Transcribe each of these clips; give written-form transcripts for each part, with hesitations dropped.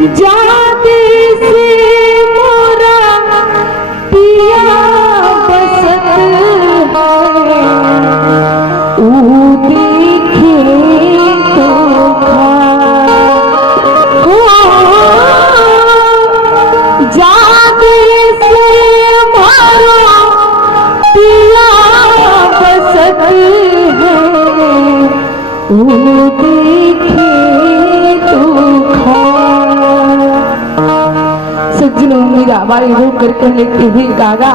जाते से मोरा पिया बसत है, ऊ देखे तो जाते से मोरा पिया बसत है, ऊ देखे मीरा बारी रो कर कहने लगी, हे कागा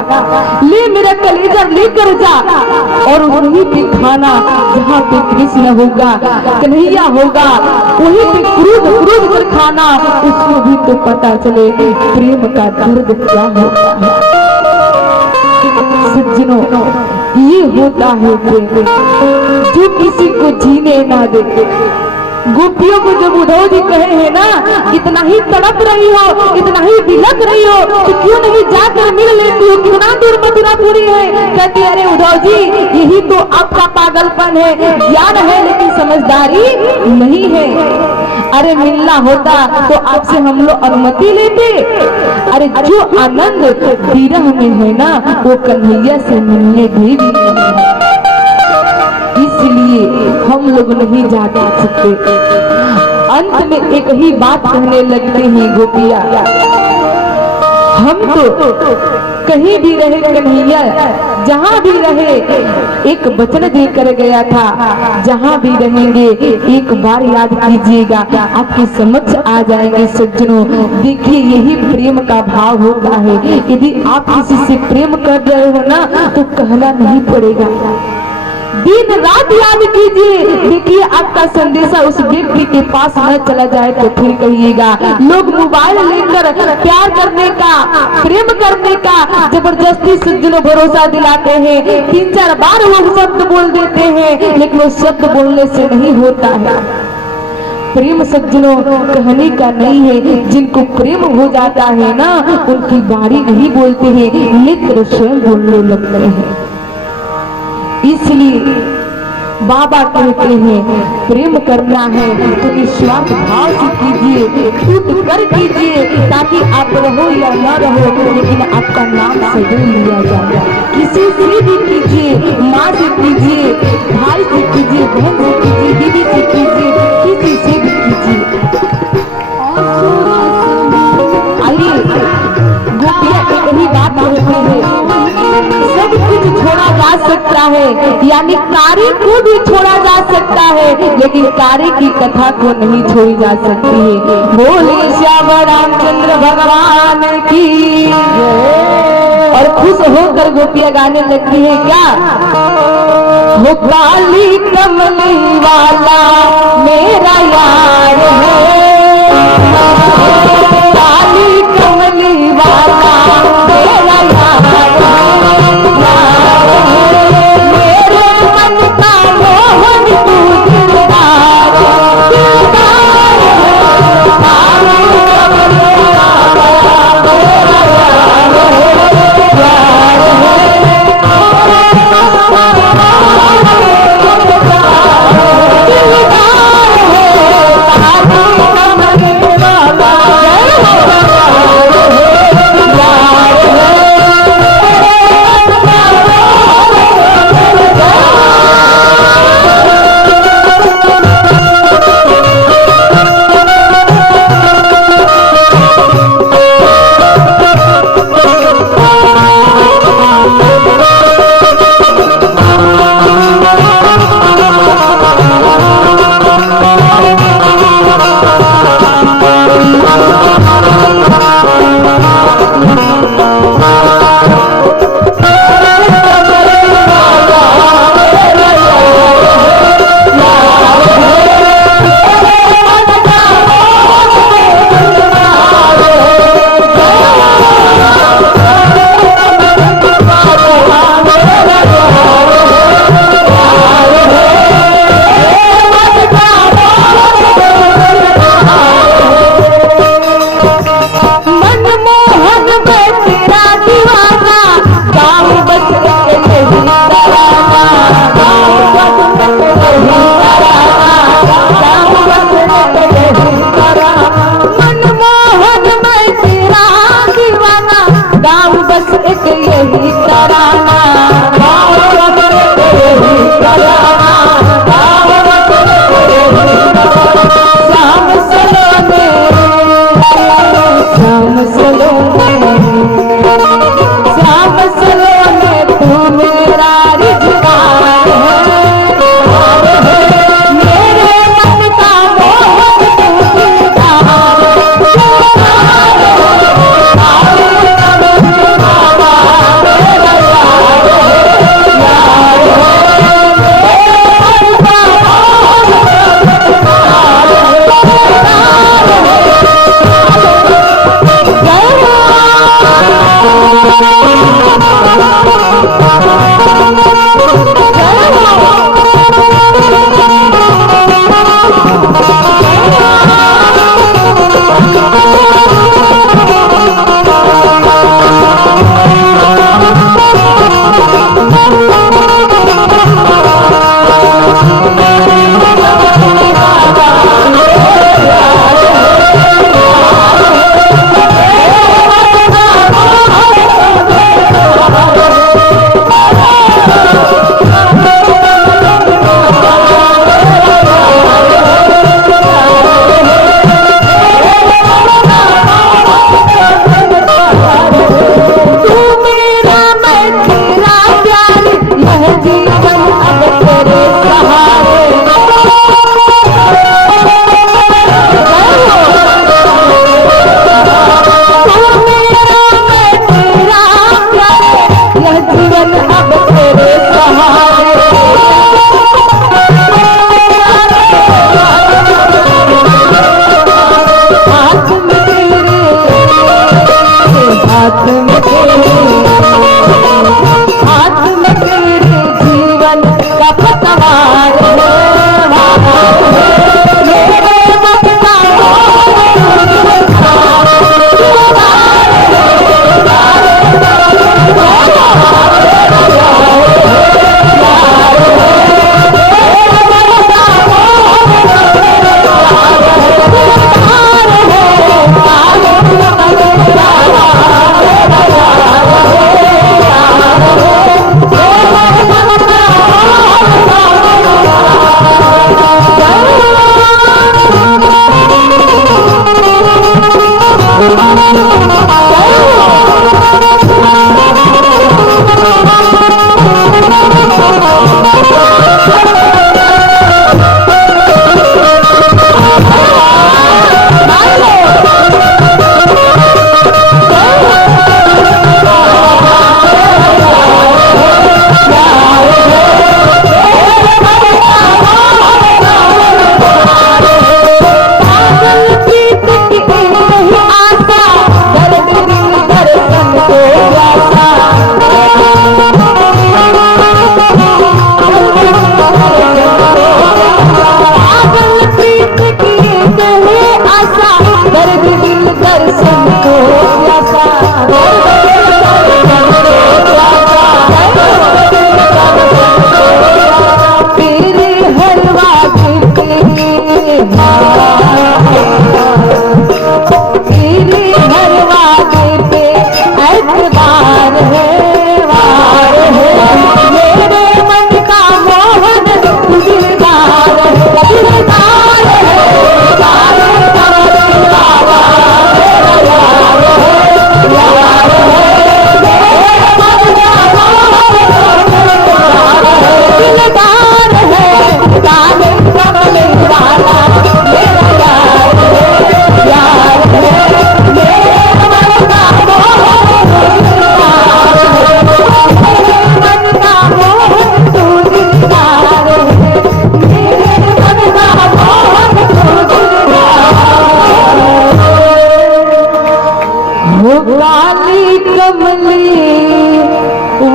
ले मेरा कलेजा लेकर जा और वहीं पे खाना जहाँ पे कृष्ण होगा, कन्हैया होगा, वहीं पे क्रूद क्रूद कर खाना, उसको भी तो पता चले प्रेम का दर्द क्या होता है। सज्जनों, ये होता है प्रेम जो किसी को जीने ना दे। गोपियों को जब उद्धव जी कहे हैं ना, इतना ही तड़प रही हो, इतना ही बिलक रही हो, तो क्यों नहीं जाकर मिल लेती हो, कितना दूर मथुरापुरी है। कहती अरे उद्धव जी, यही तो आपका पागलपन है, ज्ञान है लेकिन समझदारी नहीं है। अरे मिलना होता तो आपसे हम लोग अनुमति लेते। अरे जो आनंद विरह में है ना, वो कन्हैया से मिलने भी नहीं, इसलिए हम लोग नहीं जा सकते। अंत में एक ही बात कहने लगते हैं गोपिया, हम तो कहीं भी रहे कन्हैया, जहाँ भी रहे एक वचन देकर गया था, जहाँ भी रहेंगे एक बार याद कीजिएगा, आपके समक्ष आ जाएंगे। सज्जनों, देखिए यही प्रेम का भाव होता है। यदि आप किसी से प्रेम कर रहे हो ना, तो कहना नहीं पड़ेगा, दिन रात याद कीजिए। देखिए आपका संदेशा उस व्यक्ति के पास न चला जाए तो फिर कहिएगा। लोग मोबाइल लेकर प्यार करने का, प्रेम करने का जबरदस्ती सज्जनों भरोसा दिलाते हैं, 3-4 बार वो शब्द बोल देते हैं, लेकिन वो शब्द बोलने से नहीं होता है। प्रेम सज्जनों कहने का नहीं है, जिनको प्रेम हो जाता है ना, उनकी बारी नहीं बोलते हैं, लेकर स्वयं बोलने लगते हैं। इसलिए बाबा कहते हैं प्रेम करना है तो निस्वार्थ भाव से कीजिए, टूट कर कीजिए, ताकि आप रहो या न रहो, लेकिन आपका नाम सदैव लिया जाए। किसी से भी कीजिए, माँ से कीजिए, भाई से कीजिए, बहन से कीजिए, दीदी से कीजिए, किसी से भी कीजिए। आइए गोपिया एक ही बात कहती है, सब कुछ छोड़ा जा सकता है, यानी कार्य को भी छोड़ा जा सकता है, लेकिन कार्य की कथा को नहीं छोड़ी जा सकती है। बोले श्याम रामचंद्र भगवान की। और खुश होकर गोपियां गाने लगती है क्या, हो काली कमली वाला मेरा यार है, काली कमली वाला मेरा यार है, मेरे मन का मोहन तू दिलदार, दिलदार काली कमली वाला मेरा यार है, यार है, दिलदार है, काली कमली वाला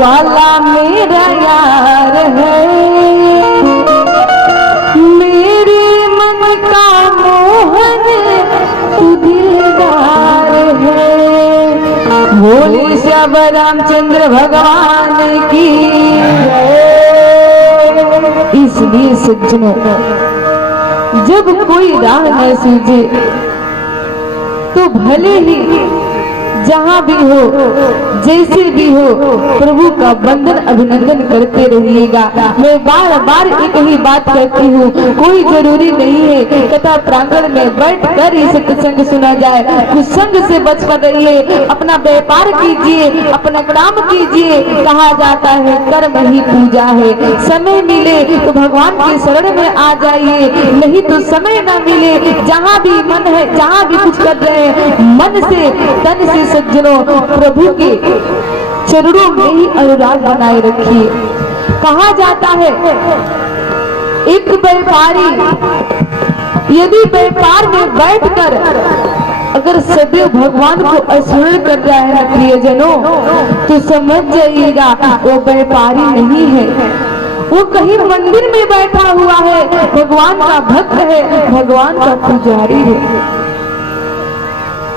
वाला मेरा यार है, मेरे मन का मोहन तू दिलदार है। बोले श्याम रामचंद्र भगवान की। इसलिए सज्जनों, जब कोई राह न सूझे तो भले ही जहां भी हो, जैसे भी हो, प्रभु का वंदन अभिनंदन करते रहिएगा। मैं बार बार एक ही बात कहती हूँ, कोई जरूरी नहीं है कथा प्रांगण में बैठ कर ही सत्संग सुना जाए। कुसंग से बच कर रहिए, अपना व्यापार कीजिए, अपना काम कीजिए। कहा जाता है कर्म ही पूजा है। समय मिले तो भगवान के शरण में आ जाइए, नहीं तो समय न मिले, जहाँ भी मन है, जहाँ भी कुछ कर रहे हैं, मन से तन से सज्जनों प्रभु के चरणों में ही अनुराग बनाए रखिए। कहा जाता है एक व्यापारी यदि व्यापार में बैठकर अगर सदैव भगवान को स्मरण कर रहा है प्रियजनों, तो समझ जाइएगा वो व्यापारी नहीं है, वो कहीं मंदिर में बैठा हुआ है, भगवान का भक्त है, भगवान का पुजारी है।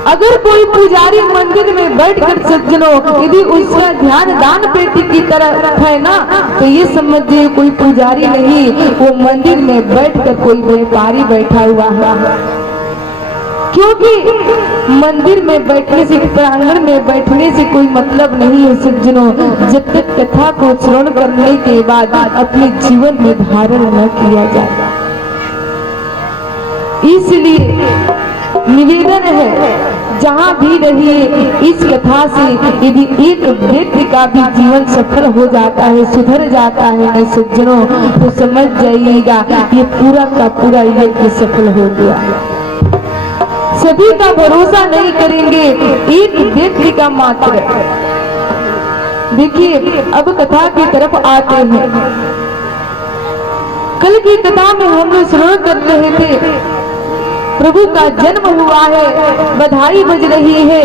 अगर कोई पुजारी मंदिर में बैठकर सज्जनों यदि उसका ध्यान दान पेटी की तरफ है ना, तो ये समझिए कोई पुजारी नहीं, वो मंदिर में बैठकर कोई व्यापारी बैठा हुआ है। क्योंकि मंदिर में बैठने से, प्रांगण में बैठने से कोई मतलब नहीं है सज्जनों, जब तक कथा को श्रवण करने के बाद अपने जीवन में धारण न किया जाए। इसलिए निवेदन है, जहाँ भी रहिए इस कथा से यदि एक व्यक्ति का भी जीवन सफल हो जाता है, सुधर जाता है सज्जनों, तो समझ जाइएगा ये पूरा का पूरा यज्ञ सफल हो गया। सभी का भरोसा नहीं करेंगे, एक व्यक्ति का मात्र। देखिए अब कथा की तरफ आते हैं। कल की कथा में हम लोग श्रवण कर रहे थे, प्रभु का जन्म हुआ है, बधाई बज रही है,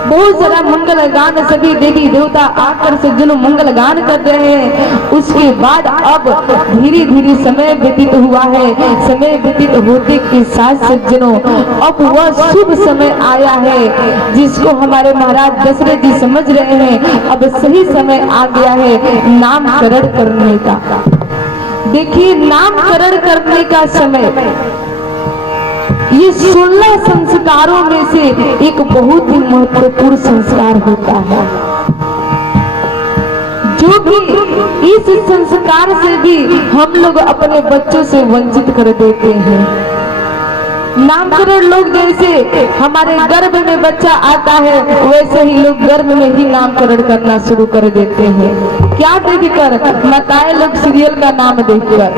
बहुत सारा मंगल गान सभी देवी देवता आकर सज्जनों मंगल गान कर रहे हैं। उसके बाद अब धीरे धीरे समय व्यतीत हुआ है। समय व्यतीत होते के साथ सज्जनों अब वह शुभ समय आया है जिसको हमारे महाराज दशरथ जी समझ रहे हैं। अब सही समय आ गया है नामकरण करने का। देखिए नामकरण करने का समय ये 16 संस्कारों में से एक बहुत ही महत्वपूर्ण संस्कार होता है, जो कि इस संस्कार से भी हम लोग अपने बच्चों से वंचित कर देते हैं। नामकरण लोग जैसे हमारे गर्भ में बच्चा आता है वैसे ही लोग गर्भ में ही नामकरण करना शुरू कर देते हैं। क्या देखकर? माताएं लोग सीरियल का नाम देखकर,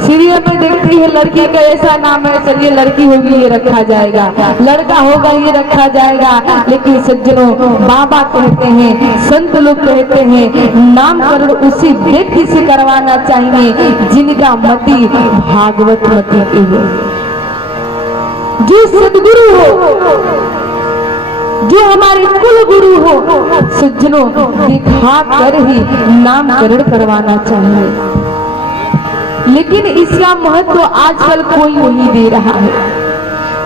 सीरियल में देखती है लड़की का ऐसा नाम है, चलिए लड़की होगी ये रखा जाएगा, लड़का होगा ये रखा जाएगा। लेकिन सज्जनों, बाबा कहते हैं, संत लोग कहते हैं, नामकरण उसी व्यक्ति से करवाना चाहिए जिनका मति भागवत मति की हो, जो सदगुरु हो, जो हमारे कुल गुरु हो। सज्जनों, दिखा कर ही नामकरण करवाना चाहिए। लेकिन इसका महत्व आजकल कोई नहीं दे रहा है।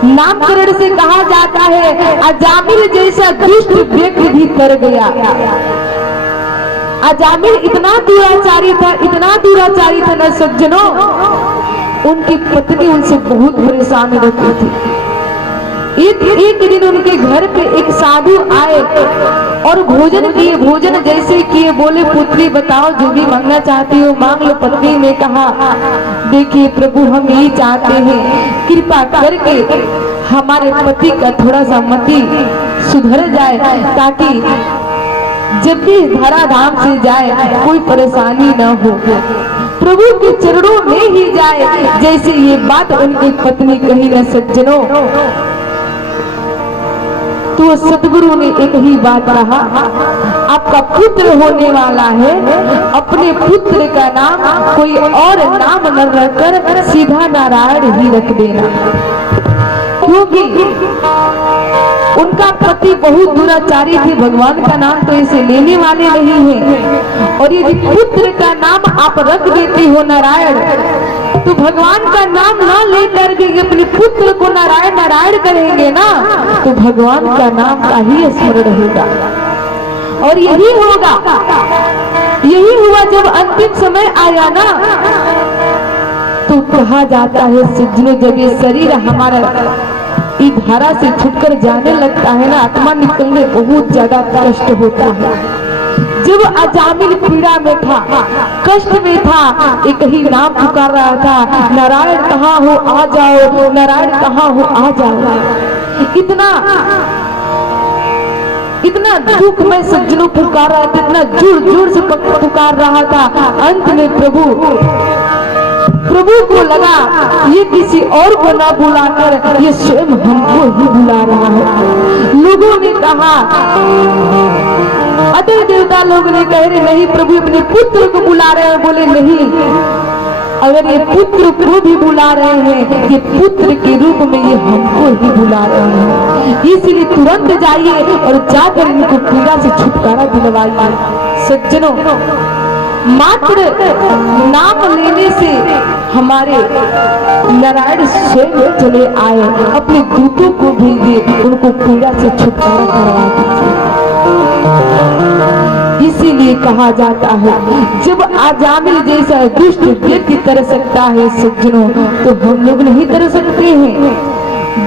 नामकरण से कहा जाता है अजामिल जैसा दुष्ट व्यक्ति भी तर गया। अजामिल इतना दुराचारी था, इतना दुराचारी था ना सज्जनों, उनकी पत्नी उनसे बहुत परेशान रहती थी। एक दिन उनके घर पे एक साधु आए और भोजन किए। भोजन जैसे किए बोले, पुत्री बताओ जो भी मांगना चाहती हो मांग लो। पत्नी ने कहा, देखिए प्रभु, हम यही चाहते हैं कृपा करके हमारे पति का थोड़ा सा मति सुधर जाए, ताकि जब भी धराधाम से जाए कोई परेशानी न हो, प्रभु के चरणों में ही जाए। जैसे ये बात उनकी पत्नी कही न सज्जनों, तो सतगुरु ने एक ही बात कहा, आपका पुत्र होने वाला है, अपने पुत्र का नाम कोई और नाम न रखकर सीधा नारायण ही रख देना। क्योंकि उनका पति बहुत दुराचारी थे, भगवान का नाम तो इसे लेने वाले नहीं है। और यदि पुत्र का नाम आप रख देती हो नारायण, तो भगवान का नाम ना लेकर के अपने पुत्र को नारायण नारायण करेंगे ना, तो भगवान का नाम का ही स्मरण होगा। और यही होगा, यही हुआ जब अंतिम समय आया ना, तो कहा जाता है सज्जनों, जब ये शरीर हमारा इस धारा से छूटकर जाने लगता है ना, आत्मा निकलने बहुत ज्यादा कष्ट होता है। जब अजामिल पीड़ा में था, कष्ट में था, एक ही नाम पुकार रहा था, नारायण कहाँ हो आ जाओ, नारायण कहाँ हो आ जाओ। इतना दुख में सज्जनों पुकार रहा था, इतना जोर जोर से पुकार रहा था। अंत में प्रभु को लगा ये किसी और को ना बुलाकर ये स्वयं हमको ही बुला रहा है। लोगों ने कहा, अतः देवता लोग ने कह रहे नहीं प्रभु अपने पुत्र को बुला रहे हैं। बोले नहीं, अगर ये पुत्र को भी बुला रहे हैं, ये पुत्र के रूप में ये हमको ही बुला रहे हैं, इसलिए तुरंत जाइए और जाकर इनको पीड़ा से छुटकारा दिलवाइए। सज्जनों, मात्र नाम लेने से हमारे नारायण स्वयं चले आए, अपने दूतों को भेजे, उनको पीड़ा से छुटकारा करवा दीजिए। इसीलिए कहा जाता है जब अजामिल जैसा दुष्ट व्यक्ति कर सकता है सज्जनों, तो हम लोग नहीं कर सकते हैं।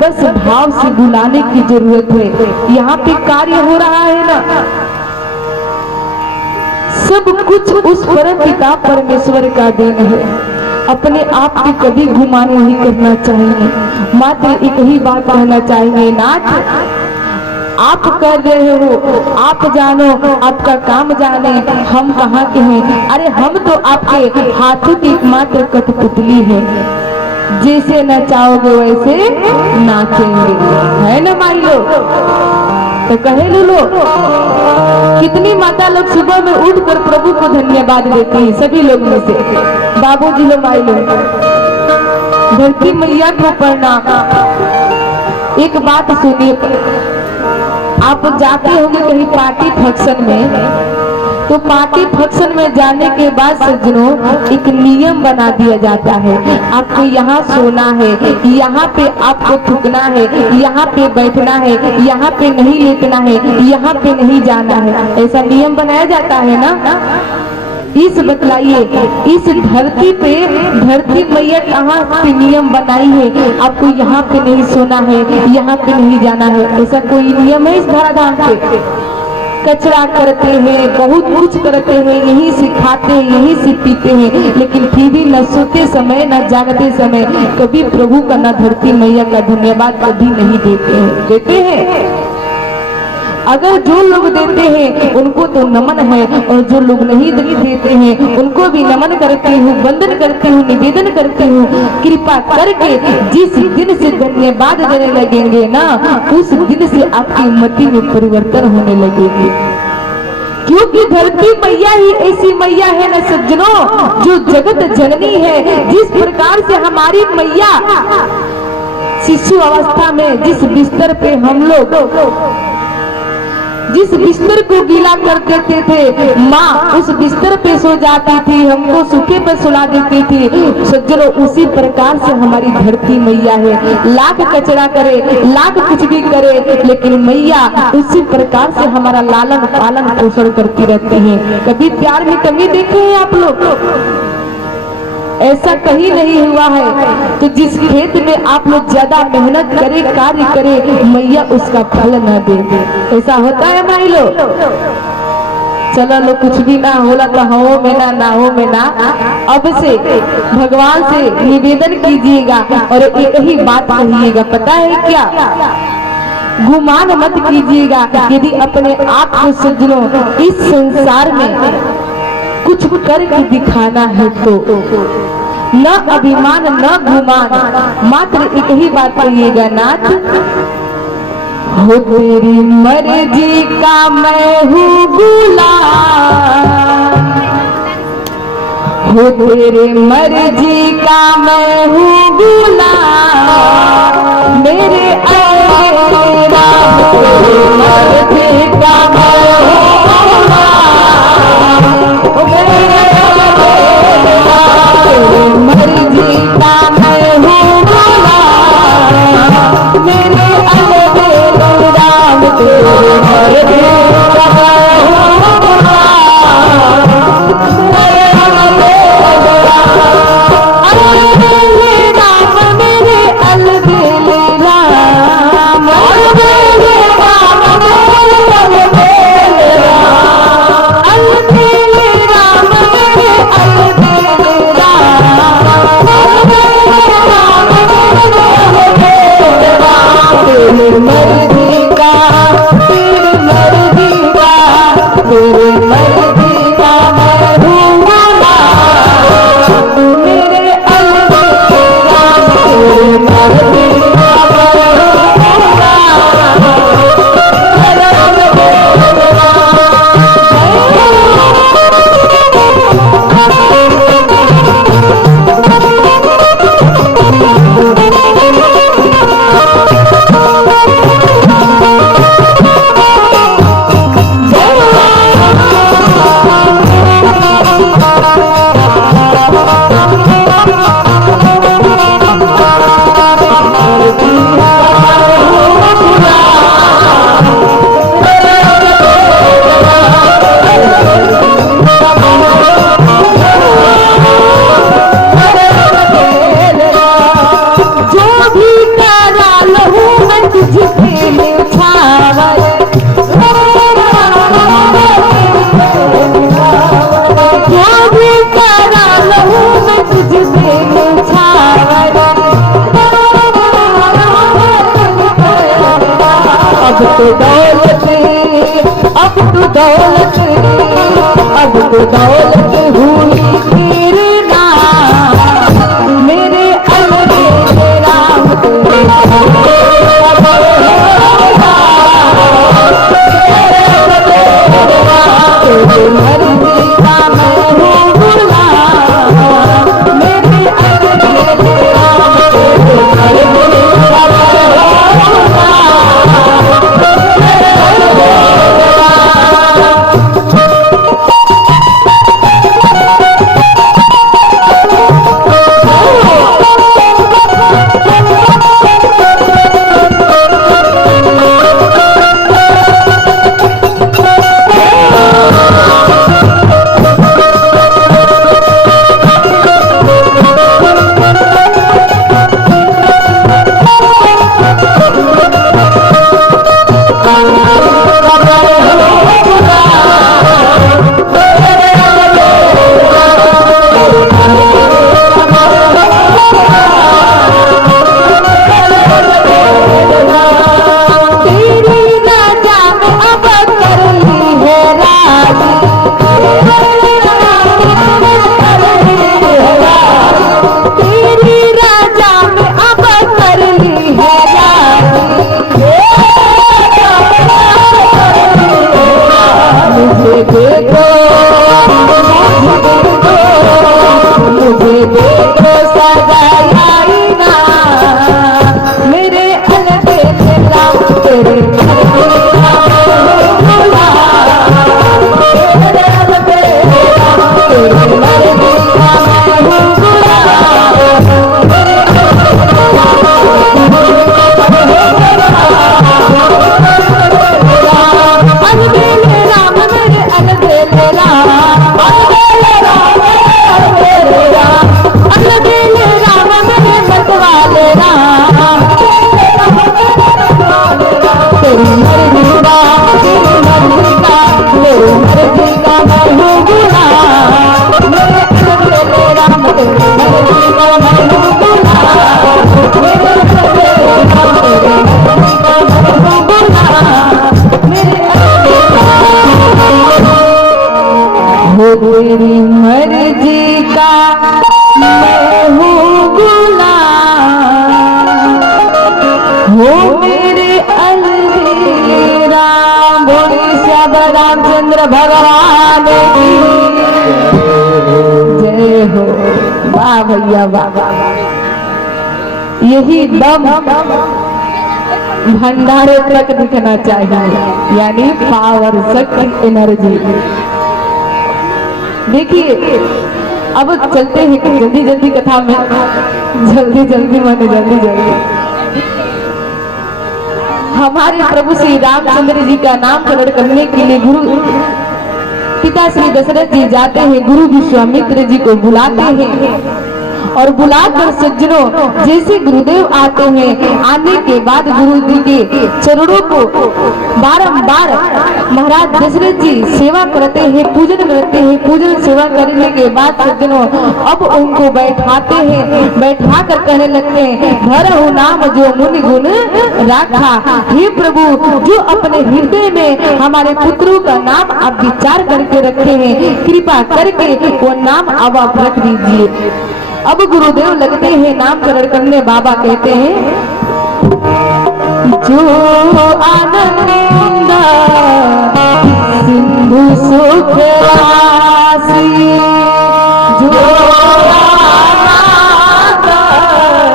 बस भाव से बुलाने की जरूरत है। यहाँ पे कार्य हो रहा है ना, सब कुछ उस परम पिता परमेश्वर का देन है। अपने आप को कभी गुमान नहीं करना चाहिए। मात्र एक ही बात कहना चाहिए, नाथ आप कर रहे हो, आप जानो, आपका काम जाने, हम कहाँ के हैं। अरे हम तो आपके हाथों की मात्र कठपुतली है, जैसे नचाओगे वैसे नाचेंगे, है ना माई लोग। तो कहे लो कितनी माता लोग सुबह में उठकर प्रभु को धन्यवाद देती है, सभी लोग में से बाबूजी लो, माई लोग, धरती मैया को प्रणाम। एक बात सुनिए, आप जाते होंगे कहीं पार्टी फंक्शन में, तो पार्टी फंक्शन में जाने के बाद सज्जनों एक नियम बना दिया जाता है, आपको यहाँ सोना है, यहाँ पे आपको थूकना है, यहाँ पे बैठना है, यहाँ पे नहीं लेटना है, यहाँ पे नहीं जाना है। ऐसा नियम बनाया जाता है ना। इस बतलाइए, इस धरती पे धरती मैया कहाँ पे नियम बनाई है, आपको यहाँ पे नहीं सोना है, यहाँ पे नहीं जाना है। ऐसा कोई नियम है इस धराधाम पे? कचरा करते हैं, बहुत कुछ करते हैं, यही से खाते हैं, यही से पीते हैं, लेकिन फिर भी न सोते समय न जागते समय कभी प्रभु का न धरती मैया का धन्यवाद कभी नहीं देते हैं। देते हैं, अगर जो लोग देते हैं उनको तो नमन है, और जो लोग नहीं देते हैं उनको भी नमन करती हूँ, वंदन करती हूँ, निवेदन करती हूँ। कृपा करके जिस दिन से धन्यवाद देने लगेंगे ना, उस दिन से आपकी मति में परिवर्तन होने लगेगी। क्योंकि धरती मैया ही ऐसी मैया है न सज्जनों, जो जगत जननी है। जिस प्रकार से हमारी मैया शिशु अवस्था में जिस बिस्तर पे हम लोग जिस बिस्तर को गीला कर देते थे, माँ उस बिस्तर पे सो जाती थी, हमको सूखे पे सुला देती थी। सज्जनों, उसी प्रकार से हमारी धरती मैया है। लाख कचरा करे, लाख कुछ भी करे, लेकिन मैया उसी प्रकार से हमारा लालन पालन पोषण करती रहती है। कभी प्यार में कमी देखे हैं आप लोग? ऐसा कहीं नहीं हुआ है। तो जिस खेत में आप लोग ज्यादा मेहनत करे, कार्य करे, मैया उसका फल न दे, ऐसा होता है भाई लोग? चलो लो, कुछ भी ना होला तो हो में ना, ना हो में ना। अब से भगवान से निवेदन कीजिएगा और एक ही बात कहिएगा, पता है क्या? गुमान मत कीजिएगा। यदि अपने आप को सज्जनों इस संसार में कुछ करके दिखाना है तो न अभिमान न गुमान, मात्र एक ही बात कहिएगा, नाथ हो तेरी मर्जी का मैं हूँ गुलाम, हो तेरे मर्जी का मैं हूँ गुलाम, मेरे तेरा मर्जी का मैं हूँ गुलाम, मर्जी का मैं हूँ गुलाम, मेरे राम तेरे मर्जी का मैं हूँ गुलाम, मेरे राम मेरे अलबेल राम, अलबेल राम मेरे अलबेल राम, अलबेल राम मेरे अलबेल राम, तेरी मर्जी का, तेरी मर्जी का, तेरी मर्जी का मैं हूँ गुलाम, मेरे अलबेल राम, तेरी मर्जी का मैं हूँ गुलाम, मेरे अलबेल अब तो दौलत, अब तो दौलत हुई तेरे नाम, मेरे अलबेल राम, तेरे मर्जी का मैं हूँ गुलाम, मेरे अलबेल राम, तेरे मर्जी का मैं हूँ गुलाम। जब रामचंद्र भगवान की जय हो। वाह भैया वाह, यही दम भंडारे तक दिखना चाहिए, यानी पावर, शक्ति, एनर्जी। देखिए अब चलते हैं जल्दी जल्दी कथा में, जल्दी जल्दी माने जल्दी जल्दी। हमारे प्रभु श्री रामचंद्र जी का नामकरण करने के लिए गुरु पिता श्री दशरथ जी जाते हैं, गुरु विश्वामित्र जी को बुलाते हैं और बुलाकर सज्जनों जैसे गुरुदेव आते हैं, आने के बाद गुरु जी के चरणों को बारंबार महाराज दशरथ जी सेवा करते हैं, पूजन करते हैं। पूजन सेवा करने के बाद सज्जनों अब उनको बैठाते हैं, बैठा कर कहने लगते हैं, धरहु नाम जो मुनि गुण राखा। हे प्रभु, जो अपने हृदय में हमारे पुत्रों का नाम आप विचार करके रखे हैं, कृपा करके वो नाम अब आप रख दीजिए। अब गुरुदेव लगते हैं नामकरण करने। बाबा कहते हैं, जो आनंद सिंधु सुख राशि, जो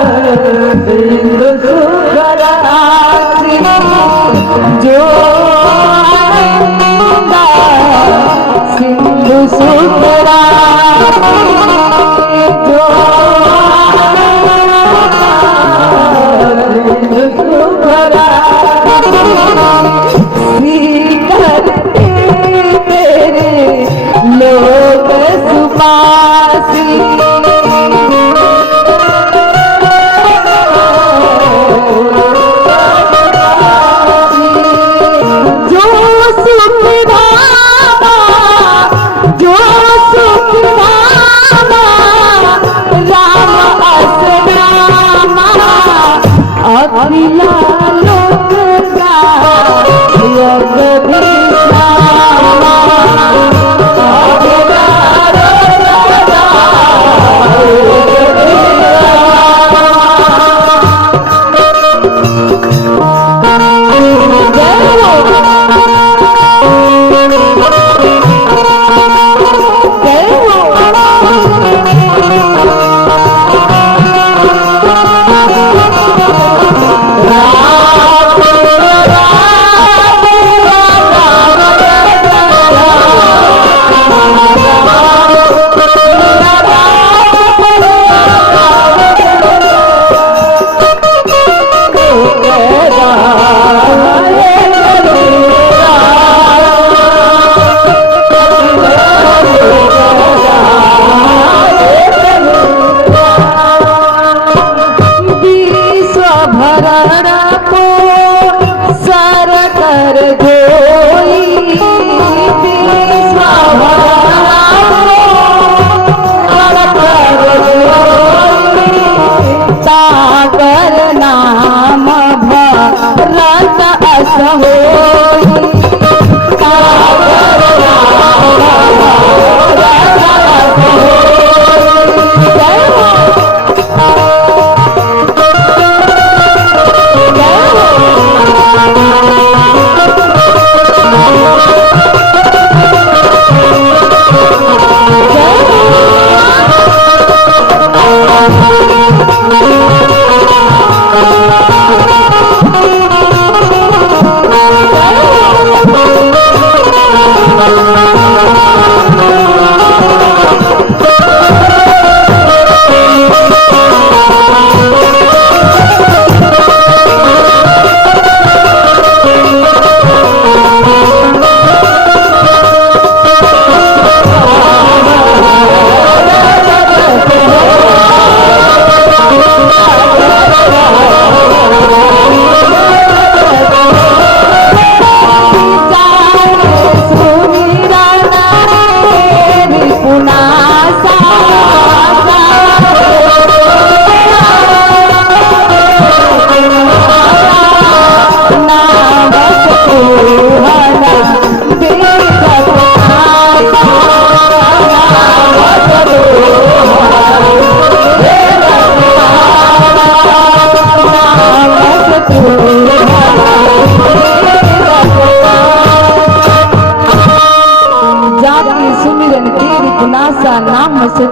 आनंद सिंधु सुख राशि, जो आनंद सिंधु सुख राशि, लोग सुपासी,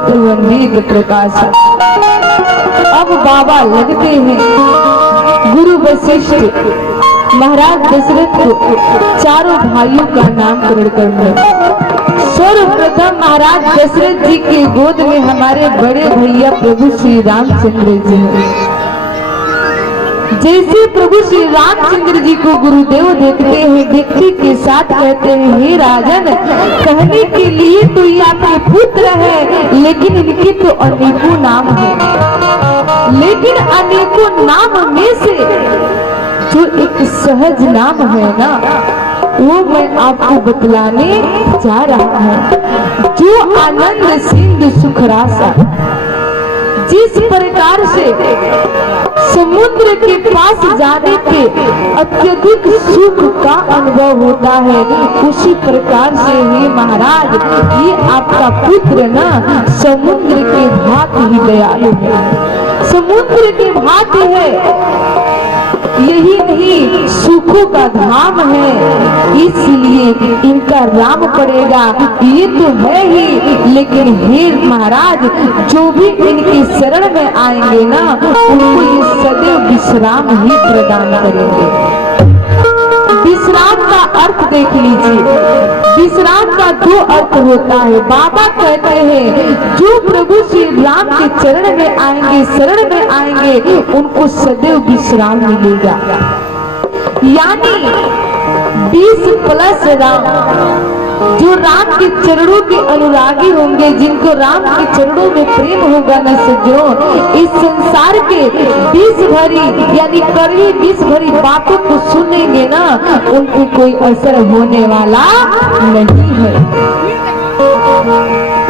पुत्रवंदित प्रकाश। अब बाबा लगते हैं गुरु वशिष्ठ महाराज दशरथ को चारों भाइयों का नामकरण करने। सर्वप्रथम महाराज दशरथ जी की गोद में हमारे बड़े भैया प्रभु श्री रामचंद्र जी हैं। जैसे प्रभु श्री रामचंद्र जी को गुरुदेव देखते हैं, देखते के साथ कहते हैं, हे राजन, कहने के लिए तो ये आपके पुत्र है, लेकिन इनके तो अनेकों नाम है। लेकिन अनेकों नाम में से जो एक सहज नाम है ना, वो मैं आपको बतलाने जा रहा हूँ। जो आनंद सिंधु सुखरासा, जिस प्रकार से समुद्र के पास जाने पे अत्यधिक सुख का अनुभव होता है, उसी प्रकार से ही महाराज ये आपका पुत्र ना समुद्र के भांति ही दयालु है, समुद्र के भांति है। यही नहीं, सुखों का धाम है, इसलिए इनका राम पड़ेगा। ये तो है ही, लेकिन हे महाराज, जो भी इनके शरण में आएंगे ना, उनको ये सदैव विश्राम ही प्रदान करेंगे। विश्राम का अर्थ देख लीजिए, विश्राम का दो अर्थ होता है। बाबा कहते हैं, जो प्रभु श्री राम के चरण में आएंगे, शरण में आएंगे, उनको सदैव विश्राम मिलेगा। यानी 20+ राम, जो राम के चरणों के अनुरागी होंगे, जिनको राम के चरणों में प्रेम होगा न सज्जनों, इस संसार के 20 भरी यानी कड़वी 20 भरी बातों को सुनेंगे ना, उनको कोई असर होने वाला नहीं है।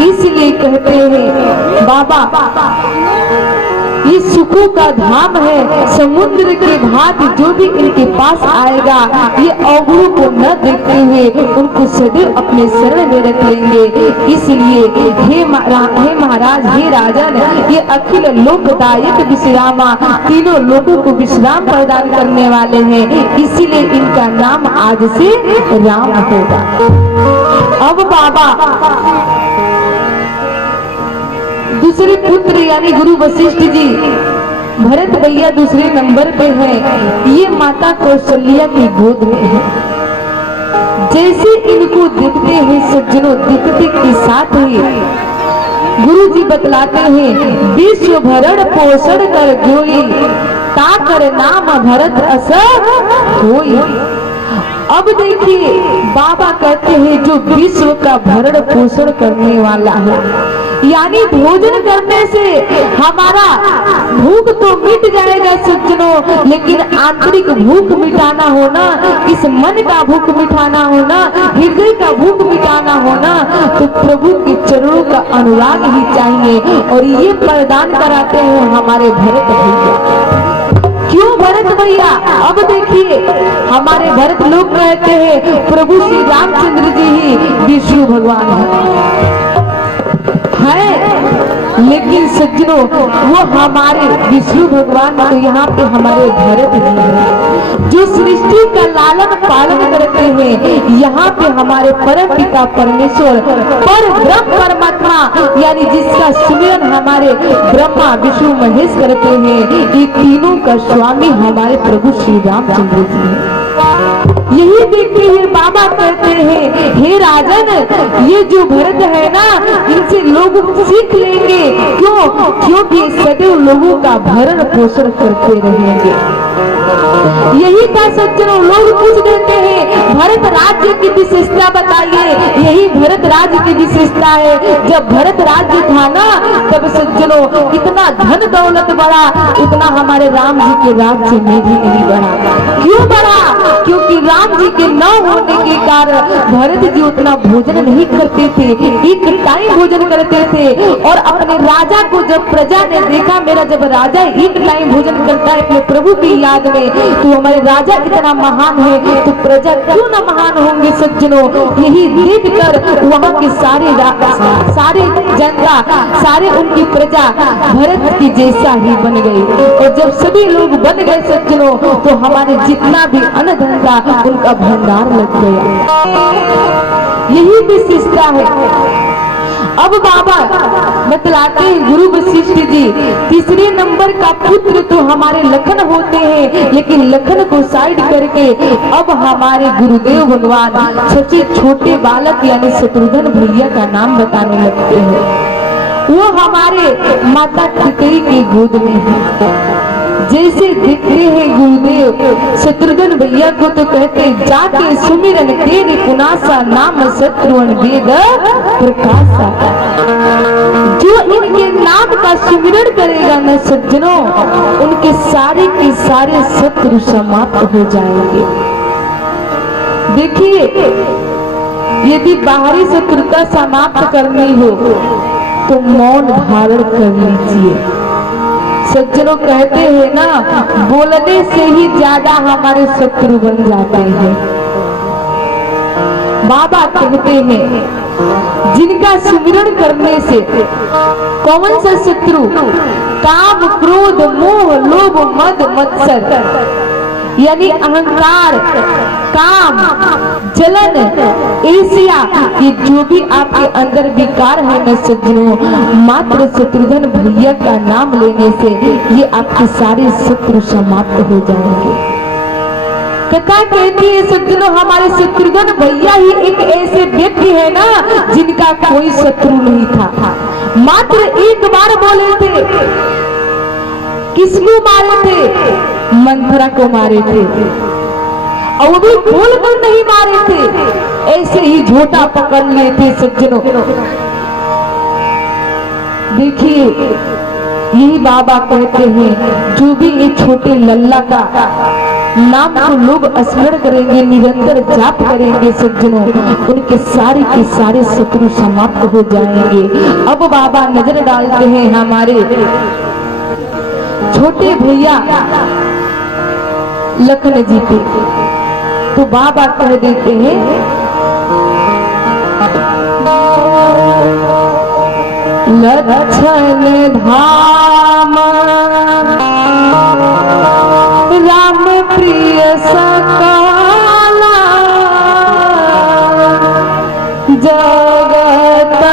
इसलिए कहते हैं बाबा, ये सुखों का धाम है, समुद्र के भांति जो भी इनके पास आएगा, ये अवगुणों को न देखते हुए उनको सदैव अपने शरण में रख लेंगे। इसलिए हे महाराज, हे राजन, ये अखिल लोकदायक विश्रामा, तीनों लोगों को विश्राम प्रदान करने वाले हैं, इसीलिए इनका नाम आज से राम होगा। अब बाबा दूसरे पुत्र यानी गुरु वशिष्ठ जी, भरत भैया दूसरे नंबर पे हैं, ये माता कौशल्या की गोद में है। जैसे इनको दिखते हैं सज्जनों, दिखते के साथ ही गुरु जी बतलाते हैं, विश्व भरण पोषण कर जोई, ताकर नाम भरत असर होई। अब देखिए, बाबा कहते हैं, जो विश्व का भरण पोषण करने वाला है, यानी भोजन करने से हमारा भूख तो मिट जाएगा सज्जनों, लेकिन आंतरिक भूख मिटाना होना, इस मन का भूख मिटाना होना, हृदय का भूख मिटाना होना, तो प्रभु के चरणों का अनुराग ही चाहिए। और ये प्रदान कराते हैं हमारे भरत भैया। क्यों भरत भैया? अब देखिए, हमारे भरत लोग कहते हैं प्रभु श्री रामचंद्र जी ही विष्णु भगवान है, लेकिन सज्जनों वो हमारे विष्णु भगवान तो यहाँ पे हमारे भरत जी हैं, जो सृष्टि का लालन पालन करते हैं। यहाँ पे हमारे परम पिता परमेश्वर, पर ब्रह्म परमात्मा, यानी जिसका सुमिरन हमारे ब्रह्मा विष्णु महेश करते हैं, ये तीनों का स्वामी हमारे प्रभु श्री रामचंद्र जी हैं। यही देखते हुए बाबा कहते हैं, हे राजन, ये जो भरत है ना, इनसे लोग सीख लेंगे। क्यों? क्योंकि सदैव लोगों का भरण पोषण करते रहेंगे। यही था सज्जनों, लोग पूछ देते हैं भरत राज्य की विशेषता बताइए। यही भरत राज्य की विशेषता है। जब भरत राज्य था ना, तब सज्जनों इतना धन दौलत बढ़ा, उतना हमारे राम जी के राज्य में भी नहीं बढ़ा। क्यों बढ़ा? क्योंकि राम जी के न होने के कारण भरत जी उतना भोजन नहीं करते थे, एक टाइम भोजन करते थे। और अपने राजा को जब प्रजा ने देखा, मेरा जब राजा एक टाइम भोजन करता है अपने प्रभु की याद में, तो हमारे राजा इतना महान है, तो प्रजा क्यों न महान होंगे सज्जनों। यही देखकर वहाँ के सारे जनता, सारे उनकी प्रजा भरत की जैसा ही बन गई। और जब सभी लोग बन गए सज्जनों, तो हमारे जितना भी अन्न धन था उनका भंडार लग गया। यही विशेषता है। अब बाबा बतलाते हैं गुरु वशिष्ठ जी, तीसरे नंबर का पुत्र तो हमारे लखन होते हैं, लेकिन लखन को साइड करके अब हमारे गुरुदेव भगवान सबसे छोटे बालक यानी शत्रुघ्न भैया का नाम बताने लगते हैं। वो हमारे माता कैकेयी की गोद में है। जैसे देखते हैं गुरुदेव शत्रुघ्न भैया को तो कहते जाके सुमिरन तेरे पुनासा नाम शत्रुघ्न वेद प्रकाशा। जो इनके नाम का सुमिरन करेगा न सज्जनों, उनके सारे के सारे शत्रु समाप्त हो जाएंगे। देखिए, यदि बाहरी शत्रुता समाप्त करनी हो तो मौन धारण कर लीजिए। सज्जनों कहते हैं ना, बोलने से ही ज्यादा हमारे शत्रु बन जाते हैं। बाबा कहते हैं जिनका सुमिरन करने से कौन सा शत्रु काम क्रोध मोह लोभ मद मत्सर यानी अहंकार काम जलन ईर्ष्या, ये जो भी आपके अंदर विकार है न सज्जनों, मात्र शत्रुघ्न भैया का नाम लेने से ये आपके सारे शत्रु समाप्त हो जाएंगे। कथा कहती है सज्जनों, हमारे शत्रुघ्न भैया ही एक ऐसे व्यक्ति है ना जिनका कोई शत्रु नहीं था। मात्र एक बार बोले थे। किसको मारे थे? मंथरा को मारे थे, और वो भी बोलकर नहीं मारे थे, ऐसे ही झोटा पकड़ लिए थे सज्जनों। देखिए, यही बाबा कहते हैं जो भी ये छोटे लल्ला का नाम को लोग स्मरण करेंगे, निरंतर जाप करेंगे सज्जनों, उनके सारे के सारे शत्रु समाप्त हो जाएंगे। अब बाबा नजर डालते हैं हमारे छोटे भैया लखन जी पे, तो बाबा कह देते हैं लक्षण धाम राम प्रिय सकाला जगत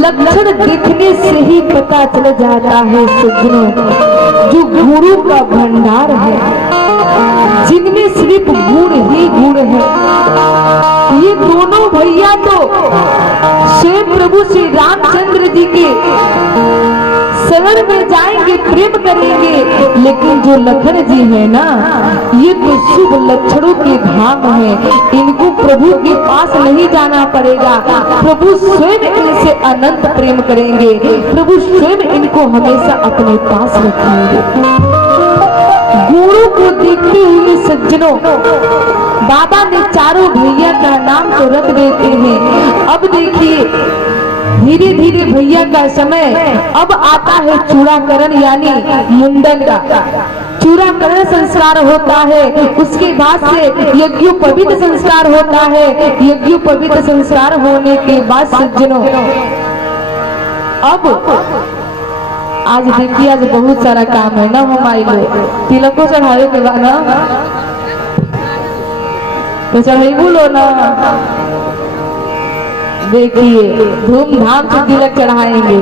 लक्षण देखने से ही पता चल जाता है सज्जनों, जो गुरु का भंडार है, जिनमें सिर्फ गुण ही गुण है। ये दोनों भैया तो स्वयं प्रभु श्री रामचंद्र जी के शरण में जाएंगे, प्रेम करेंगे, लेकिन जो लखन जी है ना, ये तो शुभ लक्षणों के धाम है। इनको प्रभु के पास नहीं जाना पड़ेगा, प्रभु स्वयं इनसे अनंत प्रेम करेंगे, प्रभु स्वयं इनको हमेशा अपने पास रखेंगे। गुरु को देखते हुए सज्जनों, बाबा ने चारों भैया का नाम तो रख देते हैं। अब देखिए, धीरे धीरे भैया का समय अब आता है चूड़ाकरण यानी मुंडन का। चूड़ाकरण संस्कार होता है, उसके बाद से यज्ञोपवीत संस्कार होता है। यज्ञोपवीत संस्कार होने के बाद सज्जनों, अब आज देखिए, आज बहुत सारा काम है ना हमारे लोग, तिलक को चढ़ावे के बाद ना तो चढ़ाई बोलो ना। देखिए, धूमधाम से तिलक चढ़ाएंगे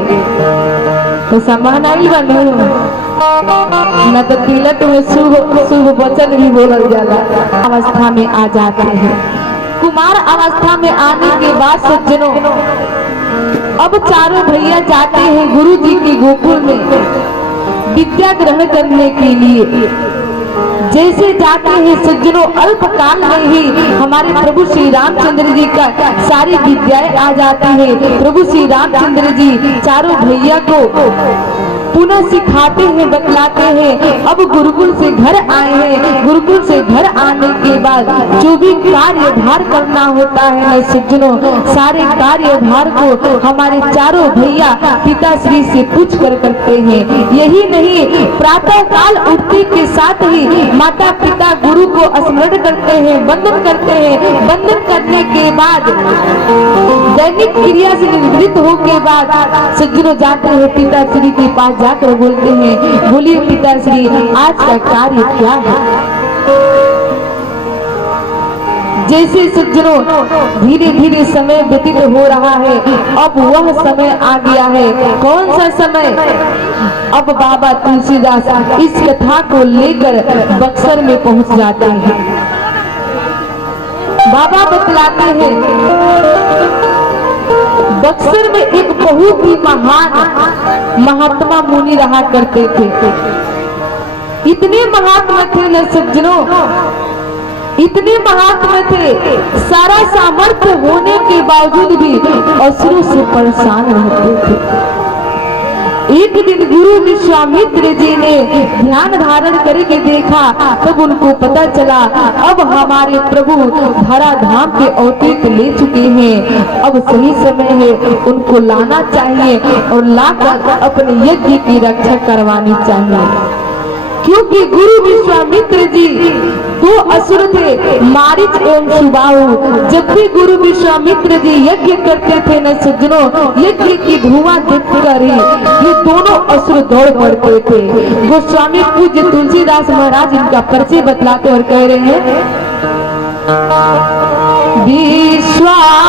तो सामान आई बनू न, तो तिलक में शुभ वचन भी बोलल जाला। अवस्था में आ जाते हैं, कुमार अवस्था में आने के बाद सज्जनों, अब चारों भैया जाते हैं गुरु जी के गोकुल में विद्या ग्रहण करने के लिए। जैसे जाते हैं सज्जनों, अल्पकाल में ही हमारे प्रभु श्री रामचंद्र जी का सारी विद्याएं आ जाती है। प्रभु श्री रामचंद्र जी चारों भैया को पुनः सिखाते हैं, बतलाते हैं। अब गुरुकुल से घर आए हैं, गुरुकुल से घर आने के बाद जो भी कार्यभार करना होता है न सज्जनों, सारे कार्यभार को हमारे चारों भैया पिताश्री से पूछ कर करते हैं। यही नहीं, प्रातः काल उठते के साथ ही माता पिता गुरु को स्मरण करते हैं, वंदन करते हैं। वंदन करने के बाद दैनिक क्रिया से निवृत्त हो के बाद सज्जनों जाते हैं पिताश्री के पास, जाकर बोलते हैं, बोलिए पिताश्री आज का कार्य क्या है। जैसे सज्जनों धीरे धीरे समय व्यतीत हो रहा है, अब वह समय आ गया है। कौन सा समय? अब बाबा तुलसीदास इस कथा को लेकर बक्सर में पहुंच जाते हैं। बाबा बतलाते हैं, बक्सर में एक बहुत ही महान महात्मा मुनि रहा करते थे। इतने महात्मा थे न सज्जनों, इतने महात्मा थे, सारा सामर्थ्य होने के बावजूद भी असुरों से परेशान रहते थे। एक दिन गुरु विश्वामित्र जी ने ध्यान धारण करके देखा, तब उनको पता चला अब हमारे प्रभु धरा धाम के अवतीर्थ ले चुके हैं, अब सही समय है उनको लाना चाहिए और लाकर अपने यज्ञ की रक्षा करवानी चाहिए। क्योंकि गुरु विश्वामित्र जी दो असुर थे, मारीच एवं सुबाहु। जब भी गुरु विश्वामित्र जी यज्ञ करते थे न सज्जनों, यज्ञ की धुआं देखकर ही ये दोनों असुर दौड़ पड़ते थे। गोस्वामी पूज्य तुलसीदास महाराज इनका परिचय बतलाते और कह रहे हैं, विश्वामित्र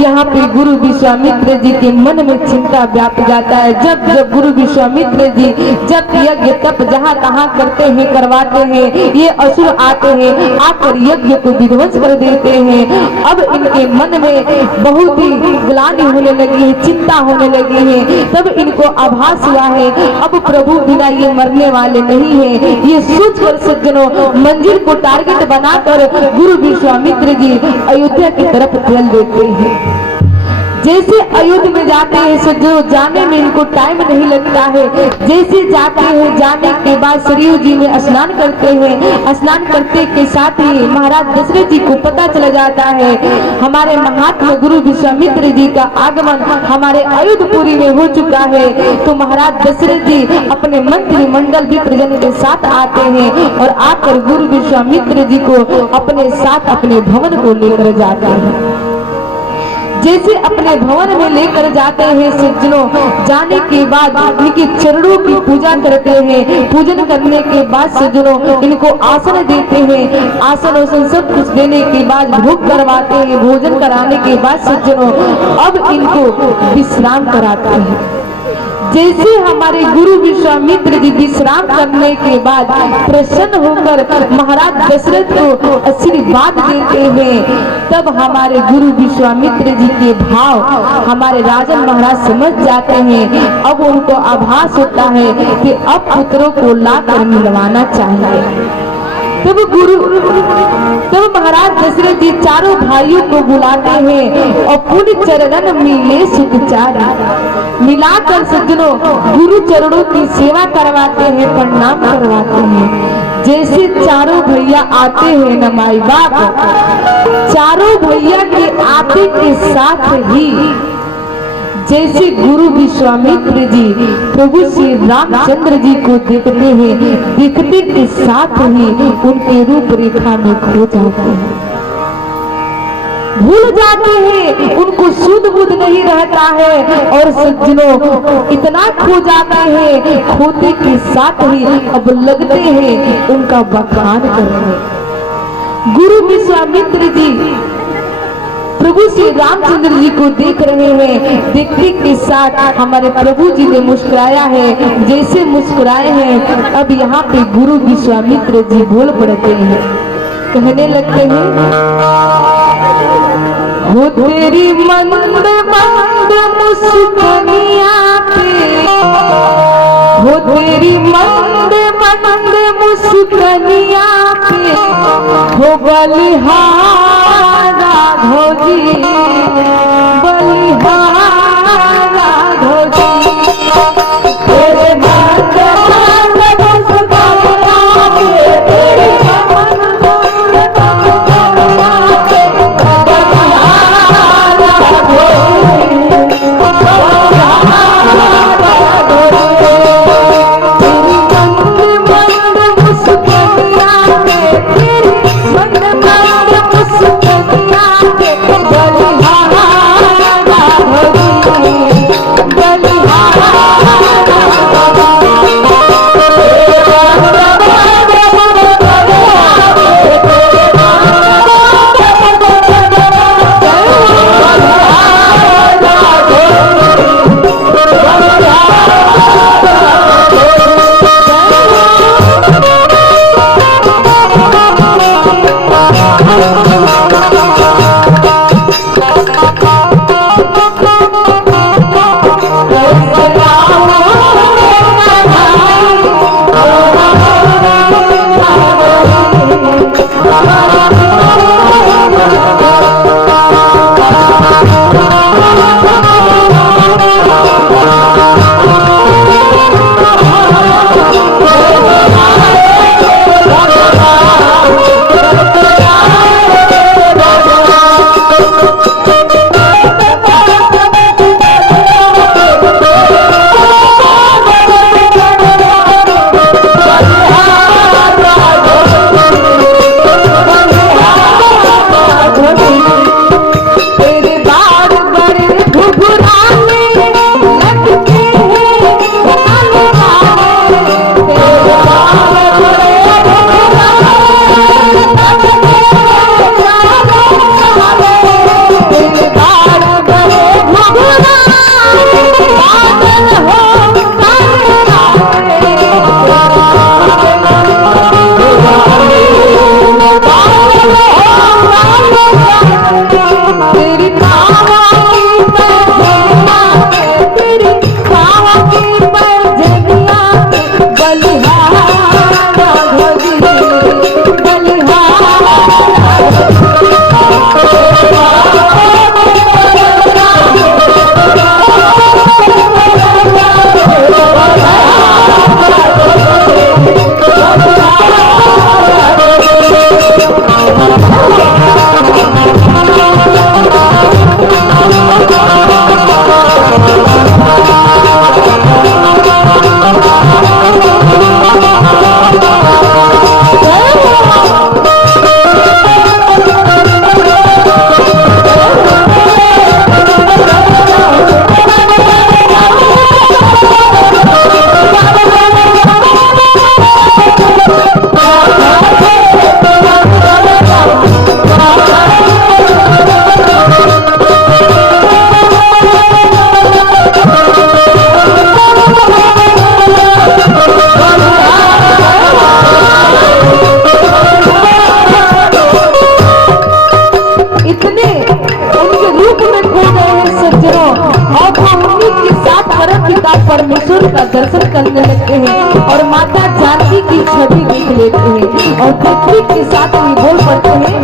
यहाँ पे गुरु विश्वामित्र जी के मन में चिंता व्याप जाता है। जब जब गुरु विश्वामित्र जी जब यज्ञ तप जहाँ तहाँ करते हैं, करवाते हैं, ये असुर आते हैं, आकर यज्ञ को विध्वंस कर देते हैं। अब इनके मन में बहुत ही ग्लानि होने लगी है, चिंता होने लगी है। तब इनको आभास हुआ है अब प्रभु बिना ये मरने वाले नहीं है। ये सोचकर सज्जनों मंजिल को टारगेट बनाकर गुरु विश्वामित्र जी अयोध्या की तरफ चल देते हैं। जैसे अयोध्या में जाते हैं सज्जनों, जाने में इनको टाइम नहीं लगता है। जैसे जाते हैं, जाने के बाद सरयू जी में स्नान करते हैं। स्नान करते के साथ ही महाराज दशरथ जी को पता चला जाता है हमारे महात्मा गुरु विश्वामित्र जी का आगमन हमारे अयोध्यपुरी में हो चुका है। तो महाराज दशरथ जी अपने मंत्री मंडल विप्रजन के साथ आते हैं और आकर गुरु विश्वामित्र जी को अपने साथ अपने भवन को लेकर जाते हैं। जैसे अपने भवन में लेकर जाते हैं सज्जनों, जाने के बाद इनके चरणों की पूजा करते हैं। पूजन करने के बाद सज्जनों इनको आसन देते हैं। आसन उसन सब कुछ देने के बाद भोग करवाते हैं। भोजन कराने के बाद सज्जनों अब इनको विश्राम कराते हैं। जैसे हमारे गुरु विश्वामित्र जी विश्राम करने के बाद प्रसन्न होकर महाराज दशरथ को आशीर्वाद देते हैं, तब हमारे गुरु विश्वामित्र जी के भाव हमारे राजन महाराज समझ जाते हैं। अब उनको आभास होता है कि अब पुत्रों को लाकर मिलवाना चाहिए। तब महाराज दशरथ जी चारों भाइयों को बुलाते हैं और पूर्ण चरणन मिले सुखचारी मिलाकर सज्जनों गुरु चरणों की सेवा करवाते हैं, प्रणाम करवाते हैं। जैसे चारों भैया आते हैं न माई बाप, चारों भैया के आते के साथ ही जैसे गुरु विश्वामित्र जी प्रभु श्री रामचंद्र जी को देखते हैं, देखते के साथ ही उनके रूप रेखा में खो जाते हैं, भूल जाते हैं, उनको सुध बुध नहीं रहता है। और सज्जनों इतना खो जाते हैं, खोते के साथ ही अब लगते हैं उनका बखान करने। गुरु विश्वामित्र जी प्रभु श्री रामचंद्र जी को देख रहे हैं, देखने के साथ हमारे प्रभु जी ने मुस्कुराया है। जैसे मुस्कुराए हैं अब यहाँ पे गुरु विश्वामित्र जी बोल पड़ते हैं, कहने लगते हैं हो तेरी मंद मंद मुस्कुरानिया पे, हो तेरी मंद मंद मुस्कुरानिया पे, हो बलिहार राघव जी, बलिहार राघव जी, तेरे मंद मंद मुस्कुरानिया पे, तेरे मंद मंद मुस्कुरानिया पे, बलिहार राघव जी, बलिहार राघव जी, तेरी मंद मंद मुस्कुरानिया पे, तेरी मंद मंद स्वरूप का दर्शन करने लगते हैं और माता जानकी की छवि देख लेते हैं और पृथ्वी के साथ भी बोल पड़ते हैं